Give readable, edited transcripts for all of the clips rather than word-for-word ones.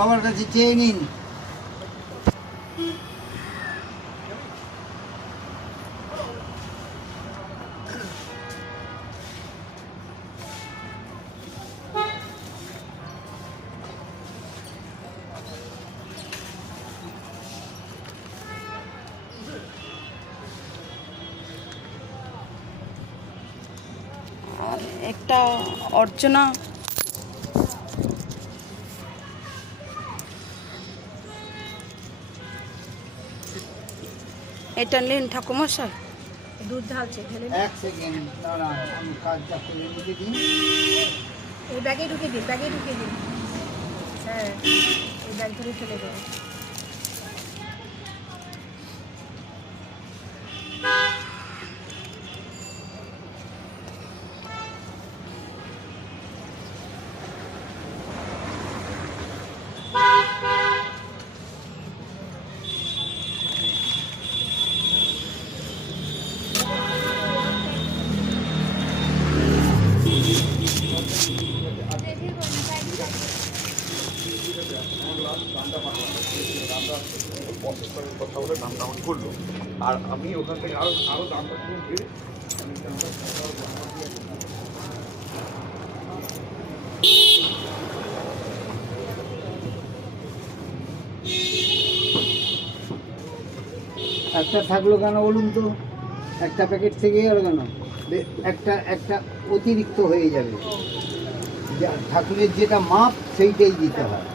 বাবার কাছে চেয়ে নিন। আর একটা অর্চনা, এটা নিন ঠাকুমশাই। দুধ ঢালছে, ঢেলে নিন। এক সেকেন্ড দাঁড়ান, আমি কাজটা করে নিতে দিন। এই ব্যাগে ঢুকিয়ে দিন, ব্যাগে ঢুকিয়ে দিন। হ্যাঁ, এই ব্যাগ ধরে ফেলে দেবো। কথা বলে দামটা আমার করলো, আর আমি ওখান থেকে আরো দামটা শুনছি। একটা থাকলো কেন বলুন তো? একটা প্যাকেট থেকে গেল কেন? একটা একটা অতিরিক্ত হয়ে যাবে। ঠাকুরের যেটা মাপ সেইটাই দিতে হয়।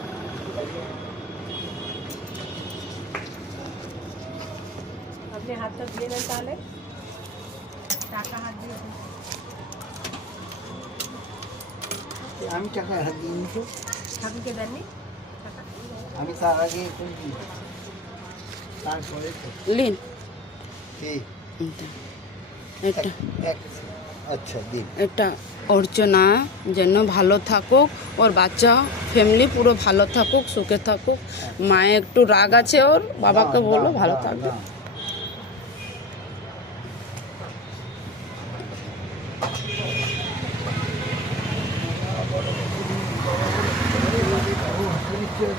আপনি হাতটা দিয়ে দেন তাহলে, টাকা হাত দিয়ে দেন। আমি টাকার হাত দিইনি তো, ঠাকুরকে দেননি টাকা? আমি তার আগে তুলছি, তারপরে তো। লিন ঠিক, এটা আচ্ছা দিন। এটা অর্চনা যেন ভালো থাকুক, ওর বাচ্চা ফ্যামিলি পুরো ভালো থাকুক, সুখে থাকুক। মায়ে একটু রাগ আছে ওর, বাবাকে বলো ভালো থাকবে।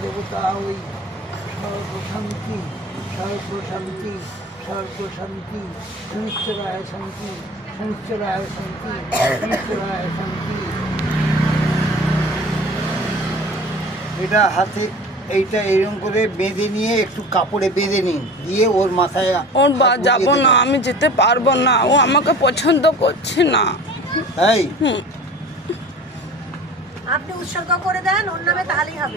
দেবতা ওই সর্বশান্তি সর্বশান্তি সর্বশান্তি শনিশ্চরায় শান্তি শনিশ্চরায় শান্তি শনিশ্চরায় শান্তি। এটা হাতে এইটা এরকম করে বেঁধে নিয়ে একটু কাপড়ে বেঁধে নিন, দিয়ে ওর মাথায় ওর হাত যাবো বুলিয়ে না, দেবেন। আমি যেতে পারবো না, ও আমাকে পছন্দ করছে না। তাই আপনি উৎসর্গ করে দেন ওর নামে, তাহলেই হবে।